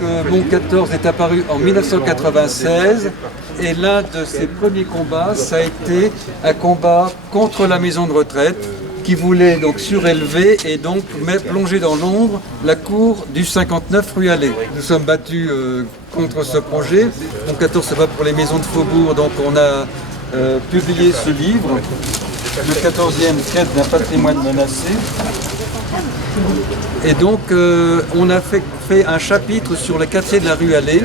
Bon 14 est apparu en 1996 et l'un de ses premiers combats, ça a été un combat contre la maison de retraite qui voulait donc surélever et donc plonger dans l'ombre la cour du 59 rue Allais. Nous sommes battus contre ce projet. Bon 14, ça va pour les maisons de Faubourg, donc on a publié ce livre, le 14e quête d'un patrimoine menacé. Et donc on a fait un chapitre sur le quartier de la rue Allais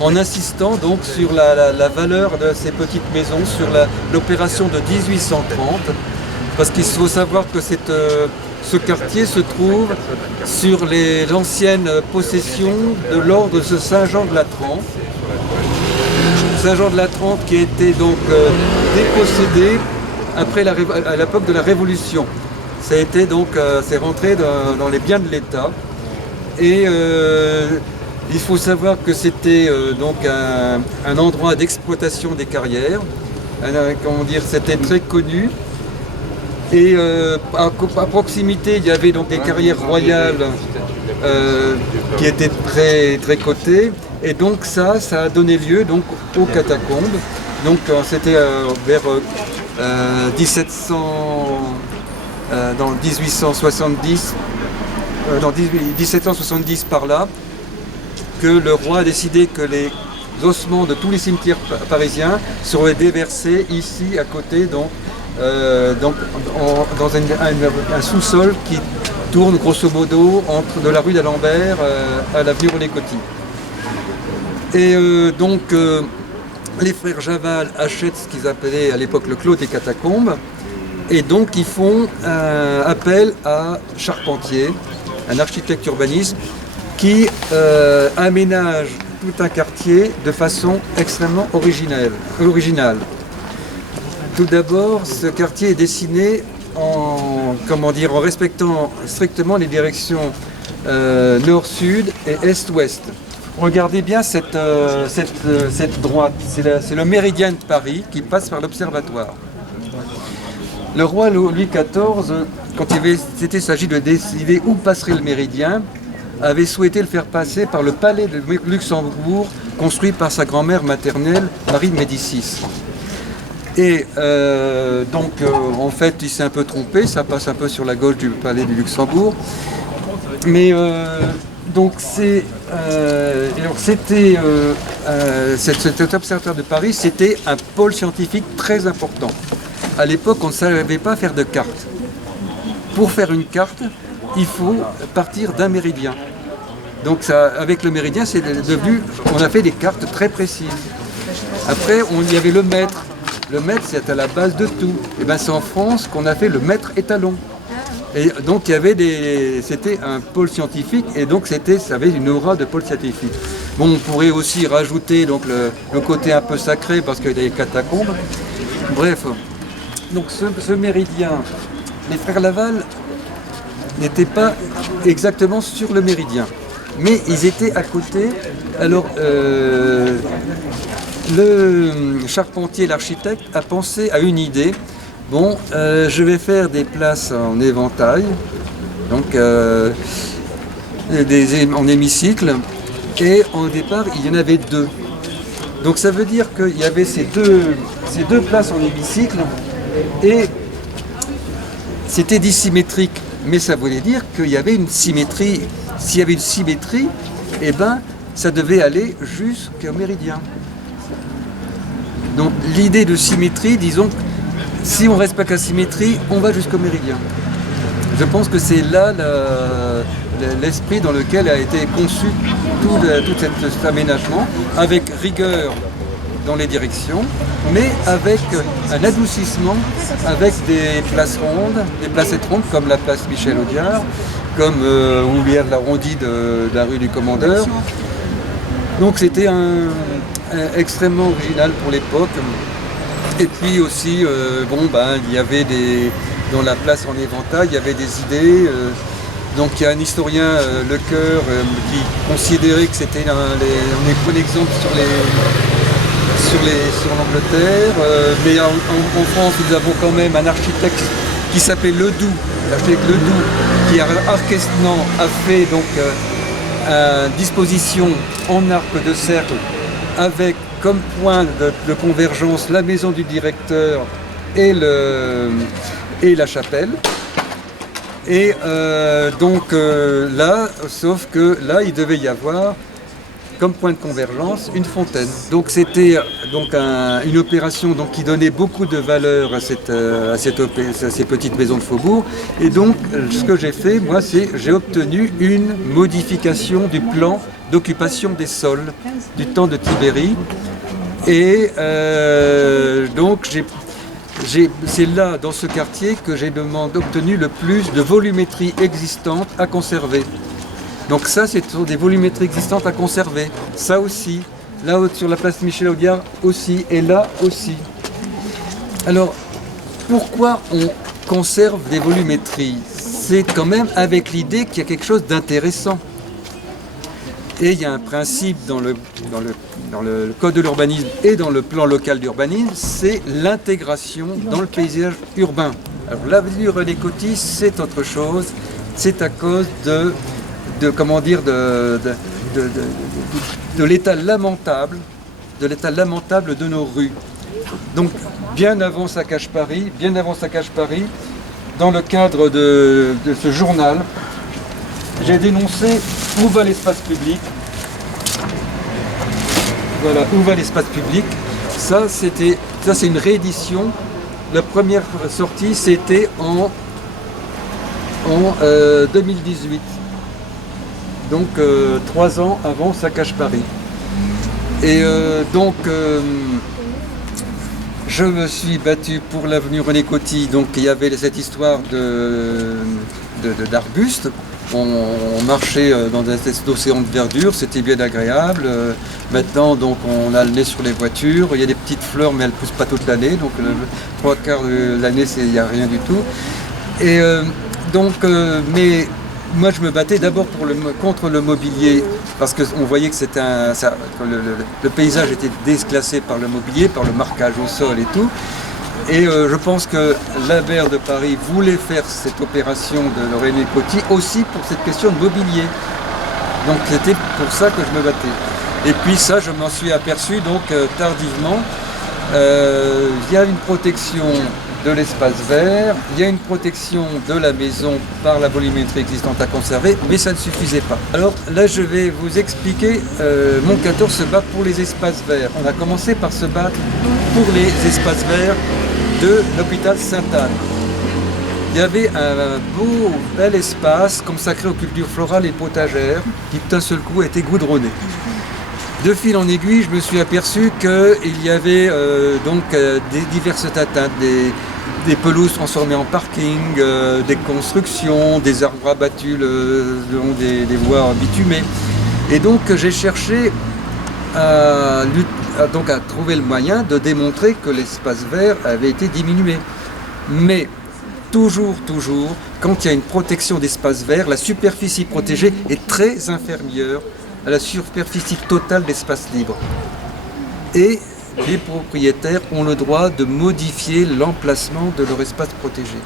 en insistant donc sur la valeur de ces petites maisons, sur l'opération de 1830. Parce qu'il faut savoir que ce quartier se trouve sur l'ancienne possession de l'ordre de Saint-Jean de Latran. Saint-Jean de Latran qui a été donc dépossédé après à l'époque de la Révolution. Ça a été donc, c'est rentré dans les biens de l'État. Et il faut savoir que c'était donc un endroit d'exploitation des carrières. Comment dire, c'était très connu. Et à proximité, il y avait donc des carrières royales qui étaient très, très cotées. Et donc ça a donné lieu donc, aux catacombes. Donc c'était vers 1770 par là, que le roi a décidé que les ossements de tous les cimetières parisiens seraient déversés ici à côté, donc dans un sous-sol qui tourne grosso modo de la rue d'Alembert à l'avenue René-Coty. Et les frères Javal achètent ce qu'ils appelaient à l'époque le Clos des Catacombes, et donc ils font appel à Charpentier, un architecte urbaniste, qui aménage tout un quartier de façon extrêmement originale. Tout d'abord, ce quartier est dessiné en respectant strictement les directions nord-sud et est-ouest. Regardez bien cette droite, c'est le méridien de Paris qui passe par l'observatoire. Le roi Louis XIV, quand il s'agit de décider où passerait le méridien, avait souhaité le faire passer par le palais de Luxembourg, construit par sa grand-mère maternelle, Marie de Médicis. Et en fait, il s'est un peu trompé, ça passe un peu sur la gauche du palais du Luxembourg. Mais donc cet observatoire de Paris, c'était un pôle scientifique très important. À l'époque, on ne savait pas faire de carte. Pour faire une carte, il faut partir d'un méridien. Donc avec le méridien, on a fait des cartes très précises. Après, il y avait le mètre. Le mètre, c'est à la base de tout. Et bien, c'est en France qu'on a fait le mètre étalon. Et donc, c'était un pôle scientifique, et donc ça avait une aura de pôle scientifique. Bon, on pourrait aussi rajouter donc le côté un peu sacré, parce qu'il y a des catacombes. Bref, donc ce méridien, les frères Laval n'étaient pas exactement sur le méridien, mais ils étaient à côté. Alors, le charpentier, l'architecte, a pensé à une idée. Bon, je vais faire des places en éventail, donc en hémicycle, et au départ, il y en avait deux. Donc ça veut dire qu'il y avait ces deux places en hémicycle, et c'était dissymétrique, mais ça voulait dire qu'il y avait une symétrie. S'il y avait une symétrie, eh ben, ça devait aller jusqu'au méridien. Donc l'idée de symétrie, disons, si on respecte la symétrie, on va jusqu'au méridien. Je pense que c'est là l'esprit dans lequel a été conçu tout cet aménagement, avec rigueur dans les directions, mais avec un adoucissement, avec des places rondes, des placettes rondes comme la place Michel-Audiard, comme Oublière de l'arrondi de la rue du Commandeur. Donc c'était extrêmement original pour l'époque. Et puis aussi, il y avait dans la place en éventail, il y avait des idées. Donc il y a un historien, Lecoeur, qui considérait que c'était on est bon exemple sur l'Angleterre. Mais en France, nous avons quand même un architecte qui s'appelait Ledoux, l'architecte Ledoux, qui orchestrant a fait donc à disposition en arc de cercle avec comme point de convergence la maison du directeur et la chapelle. Et là, sauf que là, il devait y avoir comme point de convergence une fontaine. Donc c'était une opération qui donnait beaucoup de valeur à ces petites maisons de faubourg. Et donc ce que j'ai fait, moi, c'est j'ai obtenu une modification du plan d'occupation des sols du temps de Tibérie. Et donc c'est là, dans ce quartier, que j'ai obtenu le plus de volumétrie existante à conserver. Donc ça, ce sont des volumétries existantes à conserver. Ça aussi, là sur la place Michel-Audiard aussi, et là aussi. Alors, pourquoi on conserve des volumétries? C'est quand même avec l'idée qu'il y a quelque chose d'intéressant. Et il y a un principe dans le code de l'urbanisme et dans le plan local d'urbanisme, c'est l'intégration dans le paysage urbain. Alors l'avenue René-Coty, c'est autre chose, c'est à cause de l'état lamentable de nos rues. Donc bien avant Saccage Paris, dans le cadre de ce journal, j'ai dénoncé où va l'espace public. Voilà, où va l'espace public. Ça c'est une réédition. La première sortie c'était en 2018. Donc 3 ans avant Saccage Paris. Et je me suis battu pour l'avenue René-Coty. Donc il y avait cette histoire d'arbustes. On marchait dans un espèce d'océan de verdure, c'était bien agréable. Maintenant, donc, on a le nez sur les voitures. Il y a des petites fleurs, mais elles ne poussent pas toute l'année. Donc, 3/4 de l'année, il n'y a rien du tout. Et mais moi, je me battais d'abord contre le mobilier, parce qu'on voyait que le paysage était déclassé par le mobilier, par le marquage au sol et tout. Et je pense que la maire de Paris voulait faire cette opération de René-Coty aussi pour cette question de mobilier. Donc c'était pour ça que je me battais. Et puis ça, je m'en suis aperçu tardivement. Il y a une protection de l'espace vert, il y a une protection de la maison par la volumétrie existante à conserver, mais ça ne suffisait pas. Alors là, je vais vous expliquer, Montcator se bat pour les espaces verts. On a commencé par se battre pour les espaces verts de l'hôpital Sainte-Anne. Il y avait un bel espace consacré aux cultures florales et potagères qui d'un seul coup a été goudronné. De fil en aiguille, je me suis aperçu qu'il y avait des diverses atteintes, des pelouses transformées en parking, des constructions, des arbres abattus le long des voies bitumées. Et donc j'ai cherché à trouver le moyen de démontrer que l'espace vert avait été diminué. Mais toujours, quand il y a une protection d'espace vert, la superficie protégée est très inférieure à la superficie totale d'espace libre. Et les propriétaires ont le droit de modifier l'emplacement de leur espace protégé.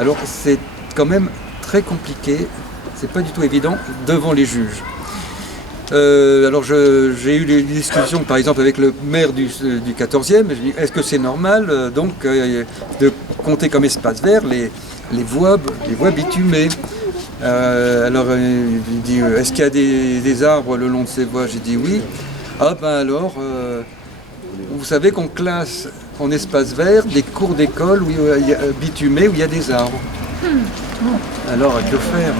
Alors c'est quand même très compliqué, c'est pas du tout évident devant les juges. Alors j'ai eu des discussions par exemple avec le maire du 14e, je lui ai dit est-ce que c'est normal de compter comme espace vert les voies bitumées. Alors il dit est-ce qu'il y a des arbres le long de ces voies? J'ai dit oui. Ah ben alors vous savez qu'on classe en espace vert des cours d'école bitumés où il y a des arbres. Alors que faire?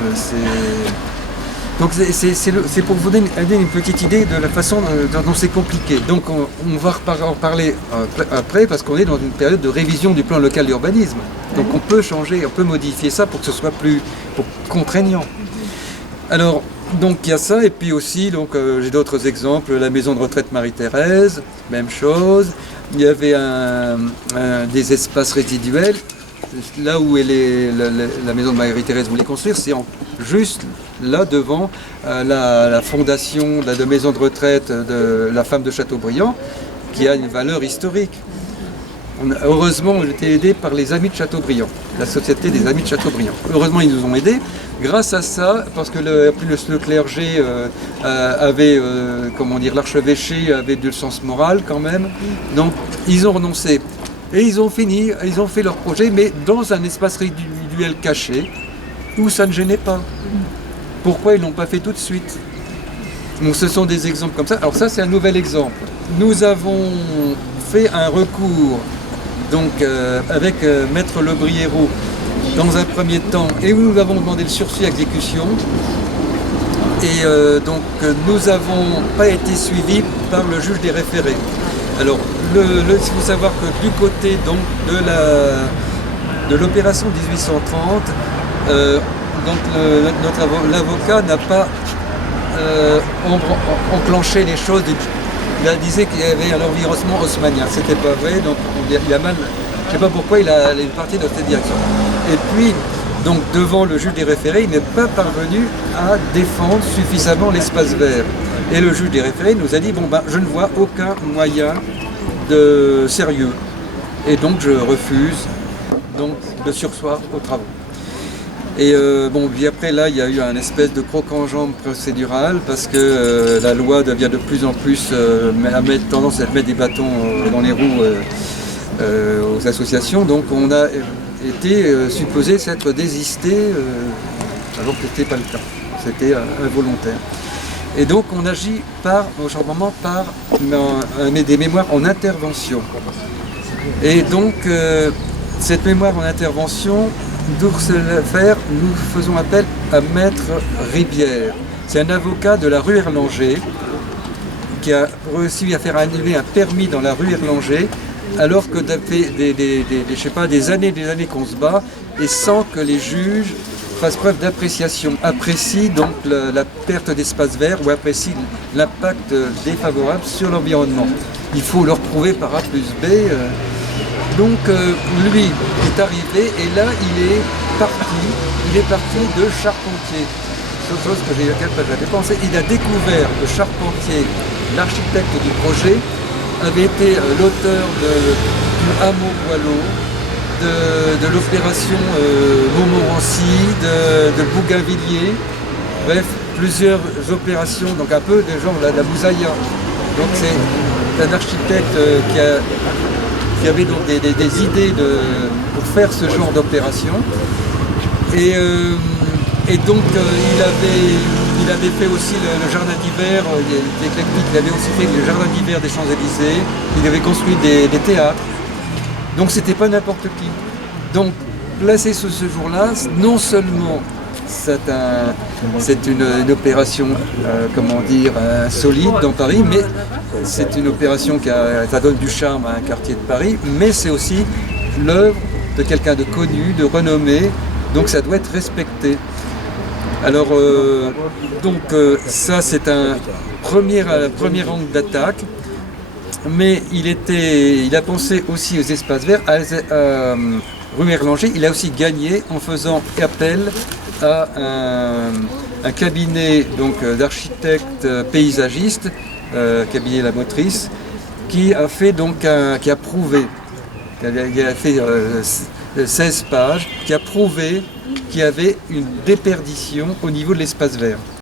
Donc c'est pour vous donner une petite idée de la façon dont c'est compliqué. Donc on va en parler après parce qu'on est dans une période de révision du plan local d'urbanisme. Donc on peut changer, on peut modifier ça pour que ce soit plus contraignant. Alors donc il y a ça et puis aussi j'ai d'autres exemples. La maison de retraite Marie-Thérèse, même chose. Il y avait des espaces résiduels. Là où la maison de Marie-Thérèse voulait construire, c'est juste là devant la fondation de maison de retraite de la femme de Chateaubriand, qui a une valeur historique. Heureusement, on a été aidés par les Amis de Chateaubriand, la société des Amis de Chateaubriand. Heureusement, ils nous ont aidés, grâce à ça, parce que le clergé avait, comment dire, l'archevêché avait du sens moral quand même, donc ils ont renoncé. Et ils ont fait leur projet, mais dans un espace individuel caché, où ça ne gênait pas. Pourquoi ils ne l'ont pas fait tout de suite? Donc ce sont des exemples comme ça. Alors ça, c'est un nouvel exemple. Nous avons fait un recours donc, avec Maître Le Briérot dans un premier temps, et où nous avons demandé le sursis à exécution. Et donc nous n'avons pas été suivis par le juge des référés. Alors il faut savoir que du côté donc, de l'opération 1830, l'avocat n'a pas enclenché les choses. Il disait qu'il y avait un environnement haussmannien. C'était pas vrai, donc il a mal. Je ne sais pas pourquoi il est parti dans cette direction. Et puis, donc devant le juge des référés, il n'est pas parvenu à défendre suffisamment l'espace vert. Et le juge des référés nous a dit, bon ben je ne vois aucun moyen de sérieux. Et donc je refuse donc, de surseoir aux travaux. Et bon, puis après là, il y a eu un espèce de croc-en-jambe procédural parce que la loi devient de plus en plus tendance à mettre des bâtons dans les roues aux associations. Donc on a été supposé s'être désisté alors que ce n'était pas le cas. C'était involontaire. Et donc on agit aujourd'hui par des mémoires en intervention. Et donc cette mémoire en intervention, pour ce faire, nous faisons appel à Maître Ribière. C'est un avocat de la rue Erlanger qui a réussi à faire annuler un permis dans la rue Erlanger alors que ça fait des années qu'on se bat et sans que les juges fassent preuve d'appréciation, apprécient donc la perte d'espace vert ou apprécient l'impact défavorable sur l'environnement. Il faut leur prouver par A plus B. Donc lui est arrivé et là il est parti de Charpentier. C'est autre chose que j'avais pensé. Il a découvert que Charpentier, l'architecte du projet, avait été l'auteur du hameau Boileau, de l'opération Montmorency, de Bougainvilliers, bref, plusieurs opérations, donc un peu des gens, la Bouzaïa. Donc c'est un architecte qui avait donc des idées pour faire ce genre d'opération. Et donc il avait fait aussi le jardin d'hiver, il avait aussi fait le jardin d'hiver des Champs-Élysées, il avait construit des théâtres. Donc c'était pas n'importe qui. Donc placé ce jour-là, non seulement c'est une opération, solide dans Paris, mais c'est une opération ça donne du charme à un quartier de Paris, mais c'est aussi l'œuvre de quelqu'un de connu, de renommé, donc ça doit être respecté. Alors, ça c'est un premier angle d'attaque, mais il a pensé aussi aux espaces verts. Rue Erlanger, il a aussi gagné en faisant appel à un cabinet d'architectes paysagistes, cabinet La Motrice, qui a prouvé, qui a fait 16 pages, qui a prouvé qu'il y avait une déperdition au niveau de l'espace vert.